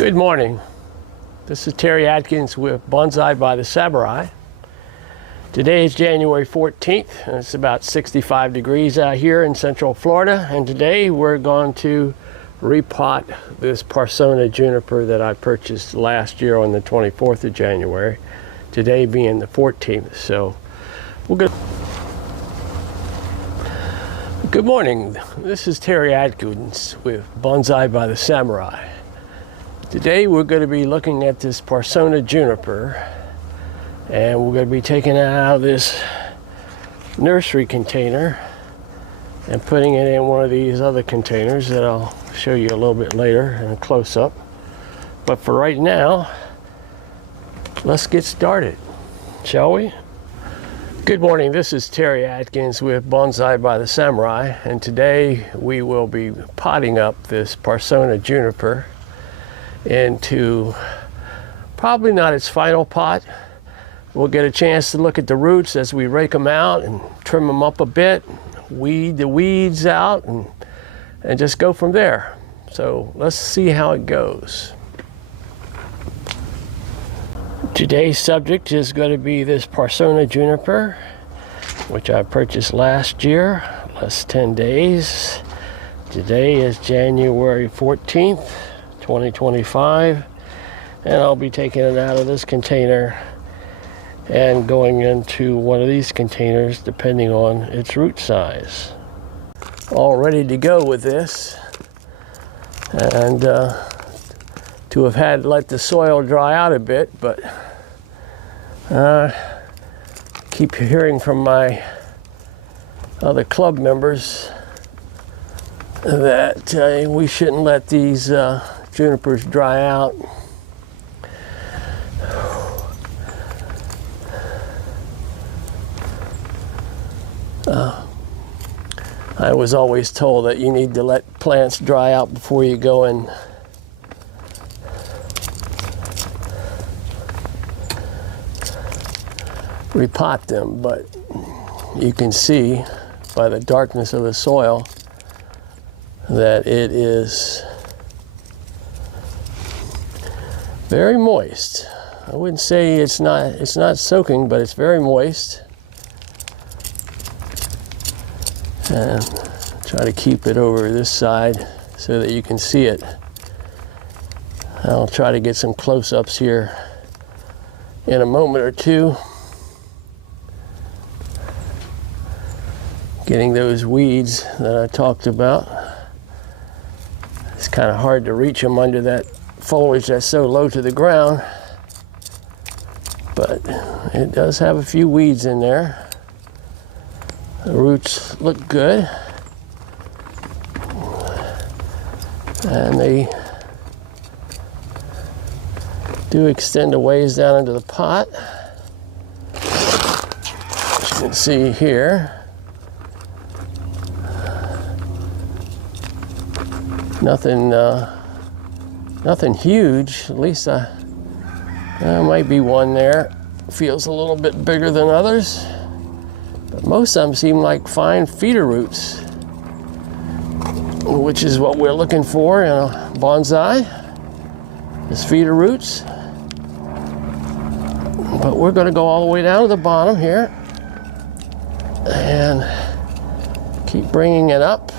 Good morning. This is Terry Atkins with Bonsai by the Samurai. Today is January 14th, and it's about 65 degrees out here in Central Florida. And today we're going to repot this Parsons Juniper that I purchased last year on the 24th of January. Today being the 14th. So we're going to... Good morning. This is Terry Atkins with Bonsai by the Samurai. Today we're going to be looking at this Parsons Juniper, and we're going to be taking it out of this nursery container and putting it in one of these other containers that I'll show you a little bit later in a close-up. But for right now, let's get started, shall we? Good morning, this is Terry Atkins with Bonsai by the Samurai, and today we will be potting up this Parsons Juniper into probably not its final pot. We'll get a chance to look at the roots as we rake them out and trim them up a bit, weed the weeds out, and just go from there. So let's see how it goes. Today's subject is going to be this Parsons Juniper, which I purchased last year, last 10 days. Today is January 14th, 2025, and I'll be taking it out of this container and going into one of these containers depending on its root size. All ready to go with this, and to have had let the soil dry out a bit, but keep hearing from my other club members that we shouldn't let these junipers dry out. I was always told that you need to let plants dry out before you go and repot them, but you can see by the darkness of the soil that it is very moist. I wouldn't say it's not soaking, but it's very moist. And try to keep it over this side so that you can see it. I'll try to get some close-ups here in a moment or two. Getting those weeds that I talked about. It's kind of hard to reach them under that foliage that's so low to the ground, but it does have a few weeds in there. The roots look good, and they do extend a ways down into the pot, as you can see here. Nothing huge. At least there might be one there. Feels a little bit bigger than others, but most of them seem like fine feeder roots, which is what we're looking for in a bonsai, is feeder roots. But we're going to go all the way down to the bottom here and keep bringing it up.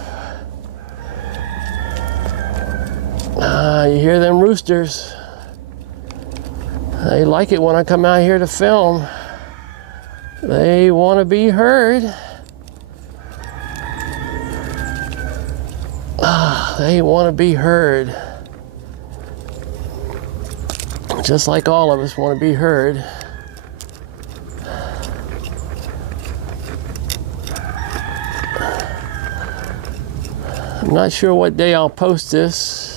You hear them roosters. They like it when I come out here to film. They want to be heard. They want to be heard. Just like all of us want to be heard. I'm not sure what day I'll post this,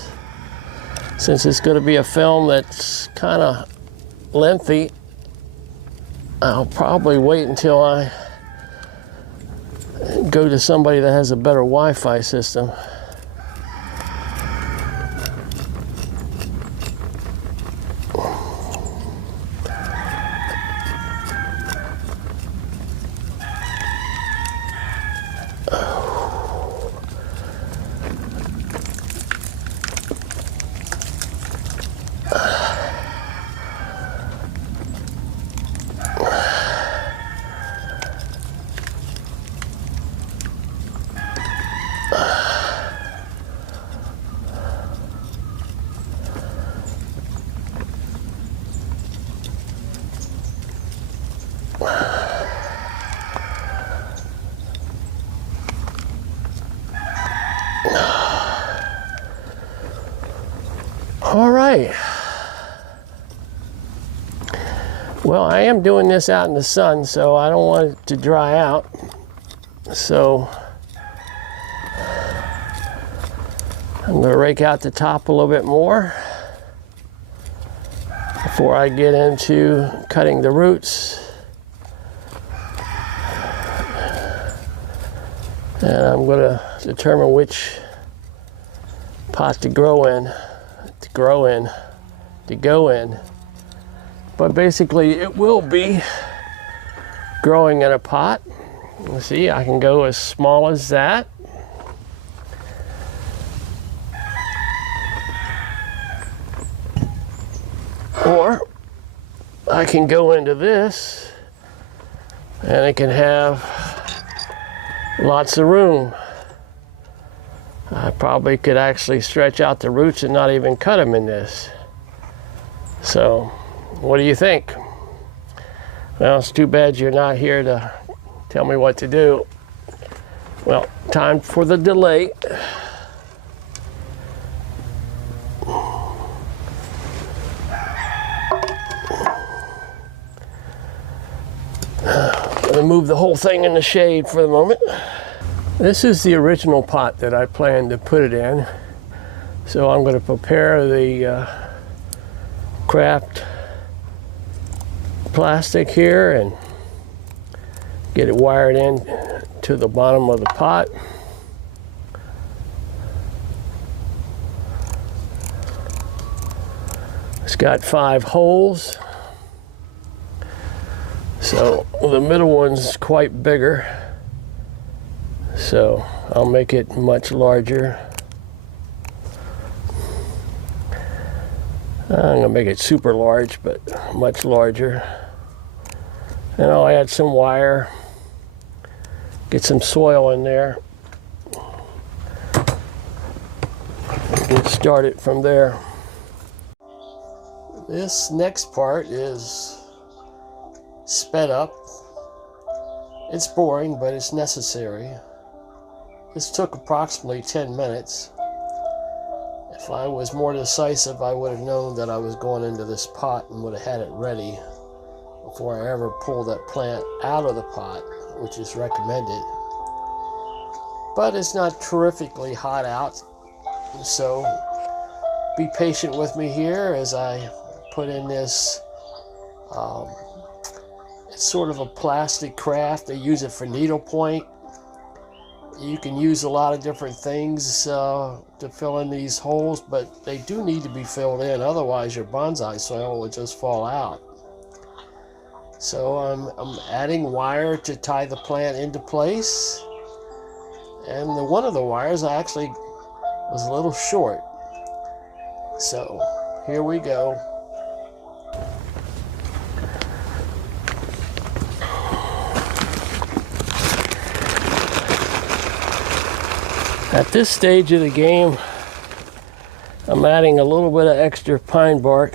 since it's going to be a film that's kind of lengthy. I'll probably wait until I go to somebody that has a better Wi-Fi system. Okay. Well, I am doing this out in the sun, so I don't want it to dry out. So I'm going to rake out the top a little bit more before I get into cutting the roots. And I'm going to determine which pot to go in. But basically it will be growing in a pot. You see, I can go as small as that. Or I can go into this and it can have lots of room. I probably could actually stretch out the roots and not even cut them in this. So, what do you think? Well, it's too bad you're not here to tell me what to do. Well, time for the delay. I'm going to move the whole thing in the shade for the moment. This is the original pot that I planned to put it in. So I'm going to prepare the craft plastic here and get it wired in to the bottom of the pot. It's got 5 holes. So the middle one's quite bigger. So I'll make it much larger. I'm gonna make it super large, but much larger. And I'll add some wire, get some soil in there, get started from there. This next part is sped up. It's boring, but it's necessary. This took approximately 10 minutes. If I was more decisive, I would have known that I was going into this pot and would have had it ready before I ever pulled that plant out of the pot, which is recommended. But it's not terrifically hot out, so be patient with me here as I put in this. It's sort of a plastic craft. They use it for needlepoint. You can use a lot of different things to fill in these holes, but they do need to be filled in, otherwise your bonsai soil will just fall out. So I'm adding wire to tie the plant into place, and one of the wires actually was a little short. So here we go. At this stage of the game, I'm adding a little bit of extra pine bark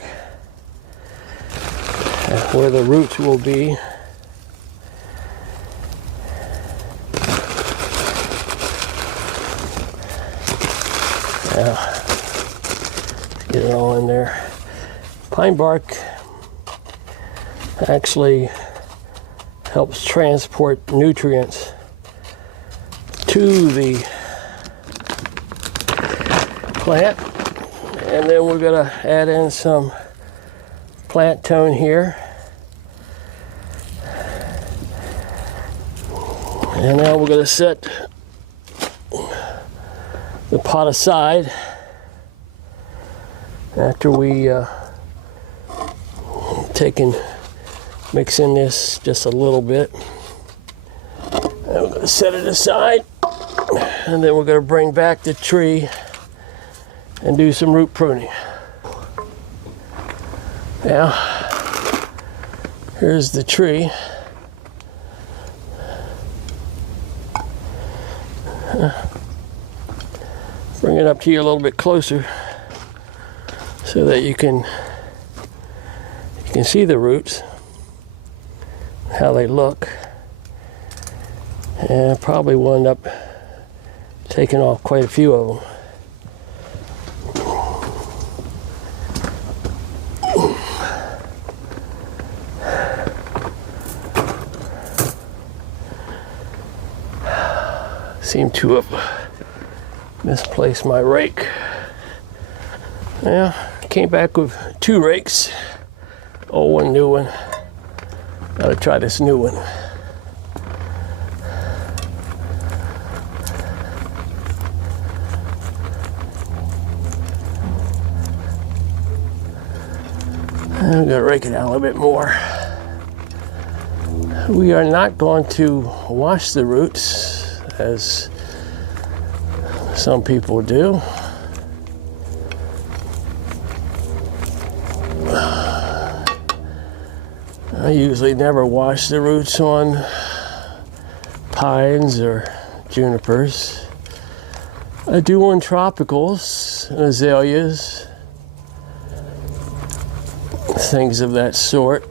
where the roots will be. Yeah, get it all in there. Pine bark actually helps transport nutrients to the plant, and then we're going to add in some plant tone here, and now we're going to set the pot aside after we mix in this just a little bit, and we're going to set it aside, and then we're going to bring back the tree and do some root pruning. Now, here's the tree. Bring it up to you a little bit closer so that you can see the roots, how they look. And I probably will end up taking off quite a few of them. seem to have misplaced my rake. Yeah, came back with 2 rakes. Old one, new one. Gotta try this new one. I'm gonna rake it out a little bit more. We are not going to wash the roots as some people do. I usually never wash the roots on pines or junipers. I do on tropicals and azaleas, things of that sort.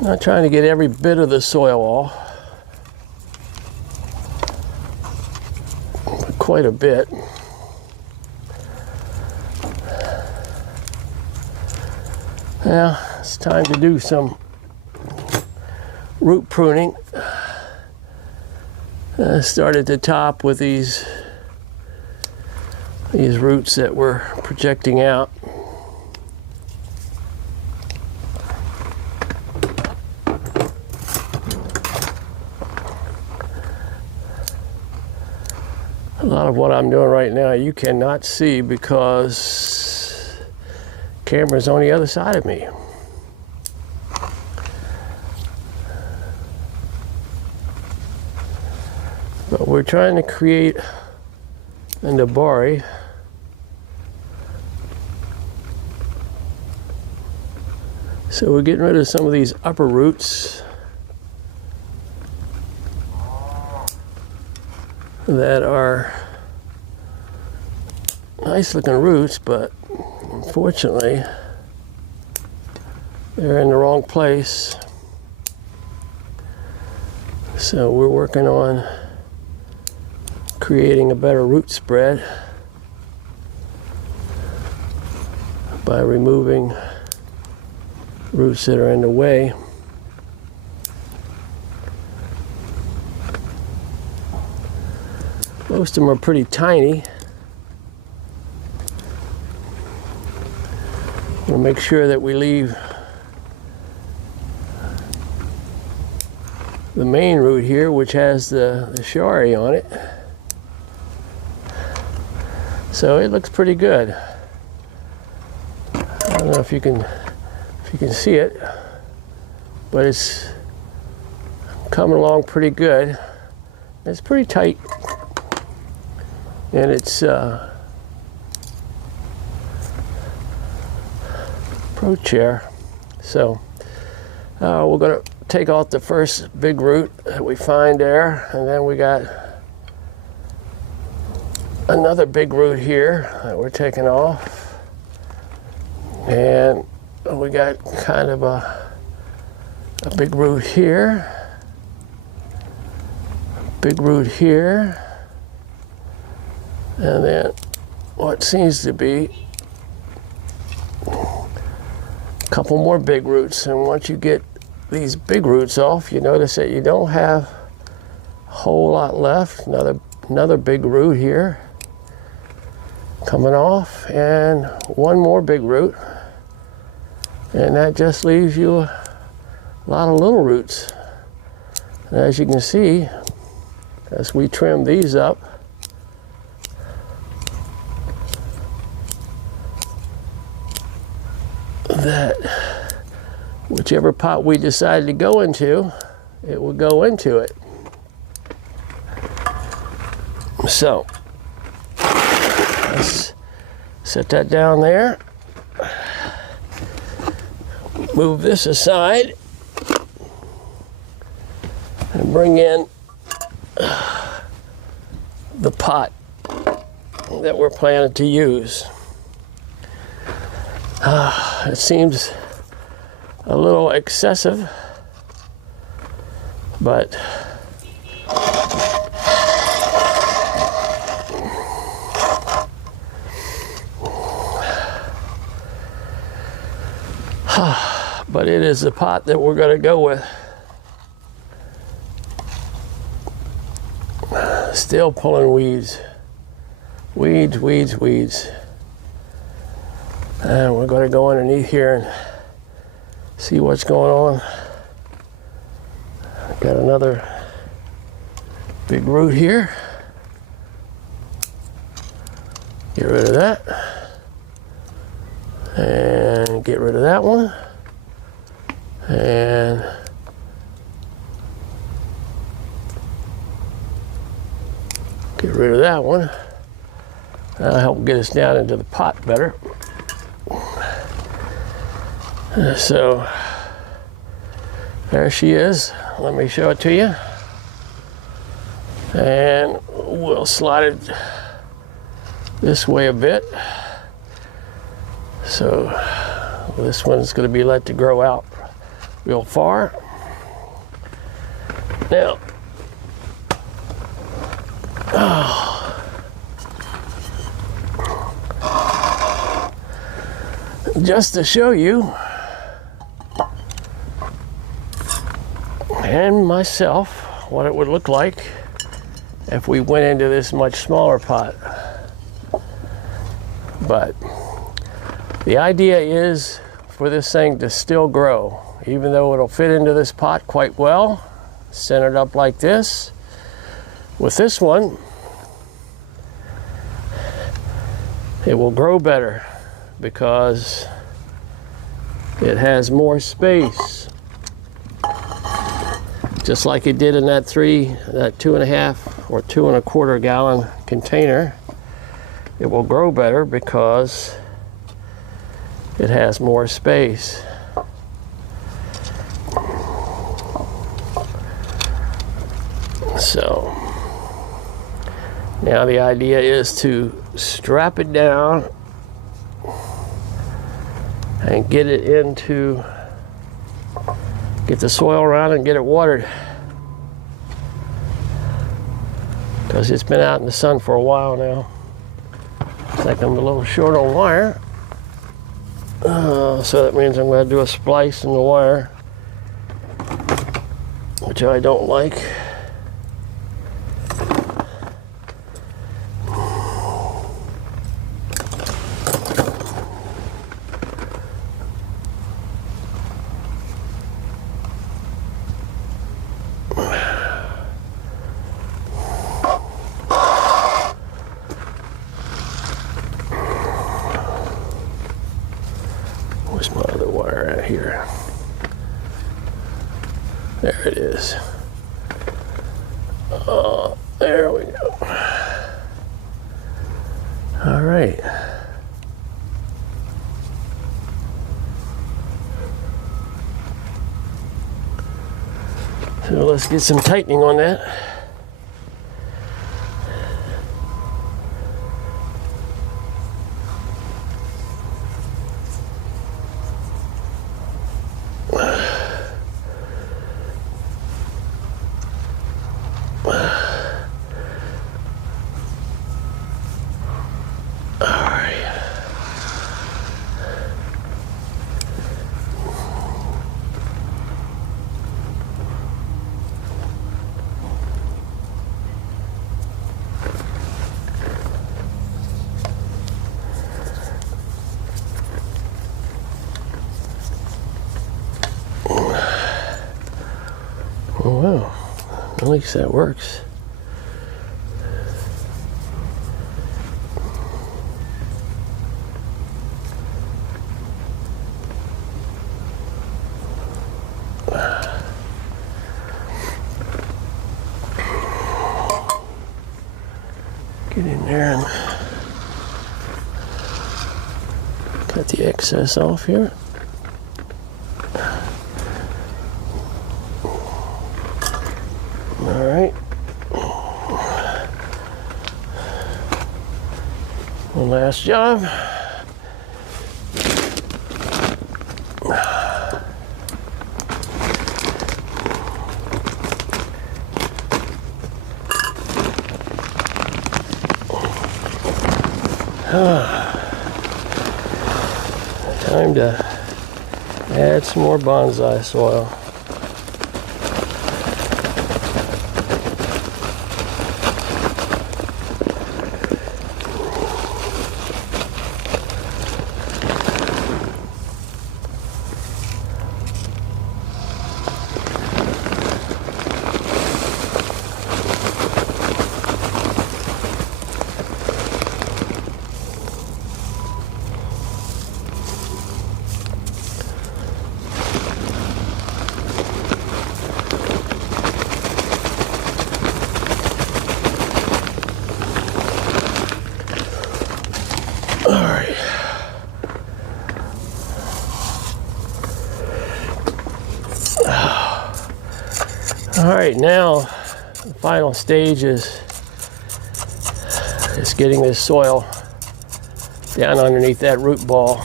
I'm not trying to get every bit of the soil off, but quite a bit. Now it's time to do some root pruning. Start at the top with these roots that were projecting out. A lot of what I'm doing right now you cannot see because the camera's on the other side of me. But we're trying to create a nabari. So we're getting rid of some of these upper roots that are nice looking roots, but unfortunately they're in the wrong place. So we're working on creating a better root spread by removing roots that are in the way. Most of them are pretty tiny. We'll make sure that we leave the main root here, which has the shari on it. So it looks pretty good. I don't know if you can see it, but it's coming along pretty good. It's pretty tight, and it's pro chair. So we're going to take off the first big root that we find there, and then we got another big root here that we're taking off, and we got kind of a big root here, big root here, and then what seems to be a couple more big roots. And once you get these big roots off, you notice that you don't have a whole lot left. Another big root here coming off, and one more big root, and that just leaves you a lot of little roots. And as you can see, as we trim these up, that whichever pot we decide to go into, it will go into it. So let's set that down there. Move this aside and bring in the pot that we're planning to use. It seems a little excessive, but it is the pot that we're going to go with. Still pulling weeds. Weeds, weeds, weeds. And we're going to go underneath here and see what's going on. Got another big root here. Get rid of that. And get rid of that one. And get rid of that one. That'll help get us down into the pot better. So there she is. Let me show it to you. And we'll slide it this way a bit. So this one's going to be let to grow out real far. Now, just to show you and myself what it would look like if we went into this much smaller pot. But the idea is for this thing to still grow, even though it'll fit into this pot quite well, centered up like this. With this one, it will grow better because it has more space. Just like it did in that 2.5 or 2.25 gallon container, it will grow better because it has more space. So now the idea is to strap it down and get it into, get the soil around and get it watered, because it's been out in the sun for a while now. Looks like I'm a little short on wire, so that means I'm going to do a splice in the wire, which I don't like. Where's my other wire at here? There it is. There we go. All right. So let's get some tightening on that. Oh wow, at least that works. Get in there and cut the excess off here. All right. One last job. Time to add some more bonsai soil. All right, now the final stage is getting this soil down underneath that root ball.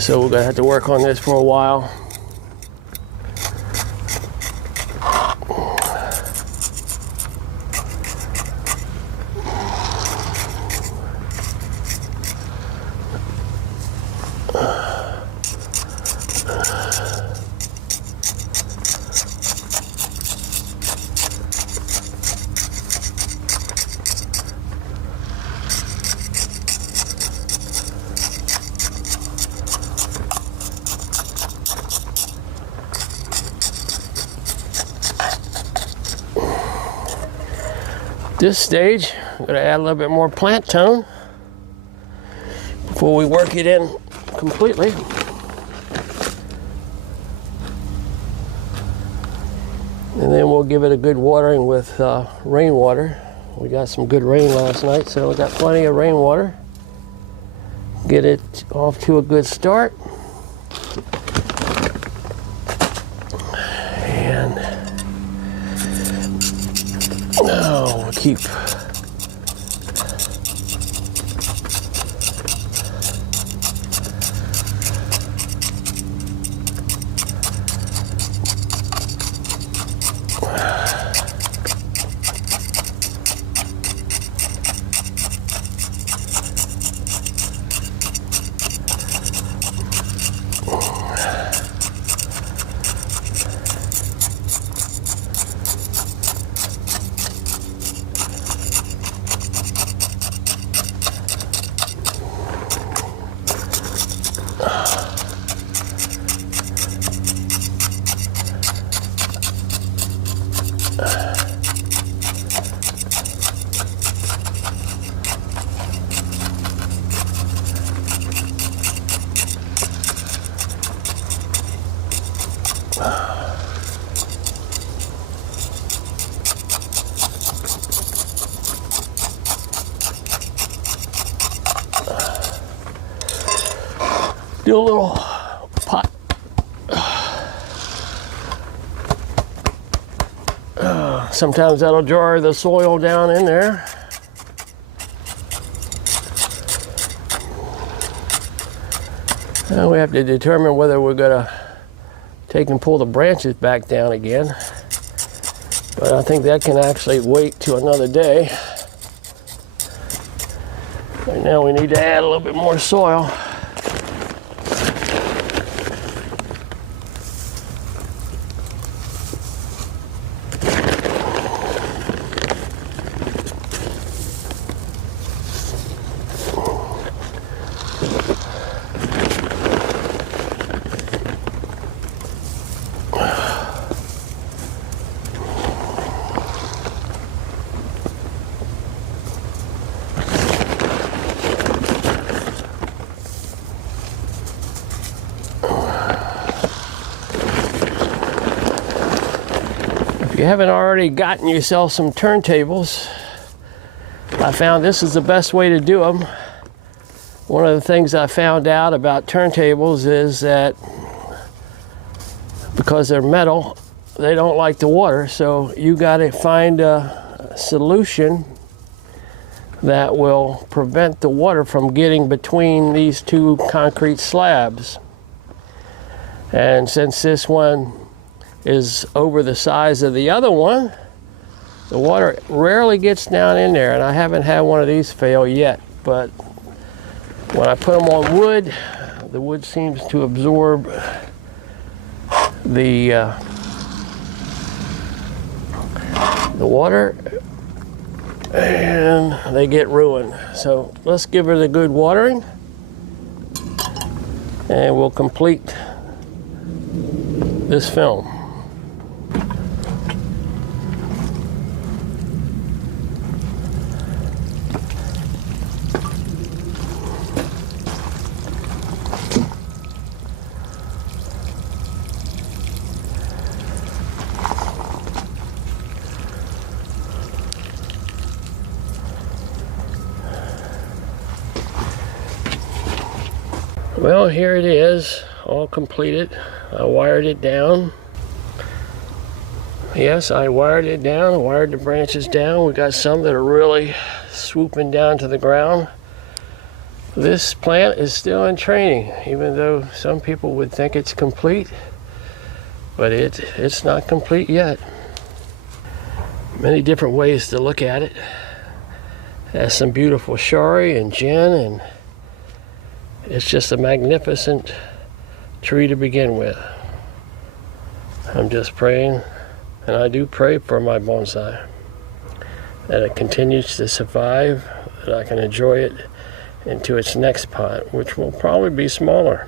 So we're gonna have to work on this for a while. This stage, I'm going to add a little bit more plant tone before we work it in completely. And then we'll give it a good watering with rainwater. We got some good rain last night, so we got plenty of rainwater. Get it off to a good start. And now we'll keep do a little pot. Sometimes that'll jar the soil down in there. Now we have to determine whether we're going to take and pull the branches back down again. But I think that can actually wait till another day. Right now we need to add a little bit more soil. If you haven't already gotten yourself some turntables, I found this is the best way to do them. One of the things I found out about turntables is that because they're metal, they don't like the water, so you got to find a solution that will prevent the water from getting between these two concrete slabs. And since this one is over the size of the other one, the water rarely gets down in there, and I haven't had one of these fail yet. But when I put them on wood, the wood seems to absorb the water, and they get ruined. So let's give her the good watering, and we'll complete this film. Well, here it is, all completed. I wired it down. Yes, I wired it down, wired the branches down. We got some that are really swooping down to the ground. This plant is still in training, even though some people would think it's complete, but it's not complete yet. Many different ways to look at it. It has some beautiful shari and gin, and it's just a magnificent tree to begin with. I'm just praying, and I do pray for my bonsai, that it continues to survive, that I can enjoy it into its next pot, which will probably be smaller.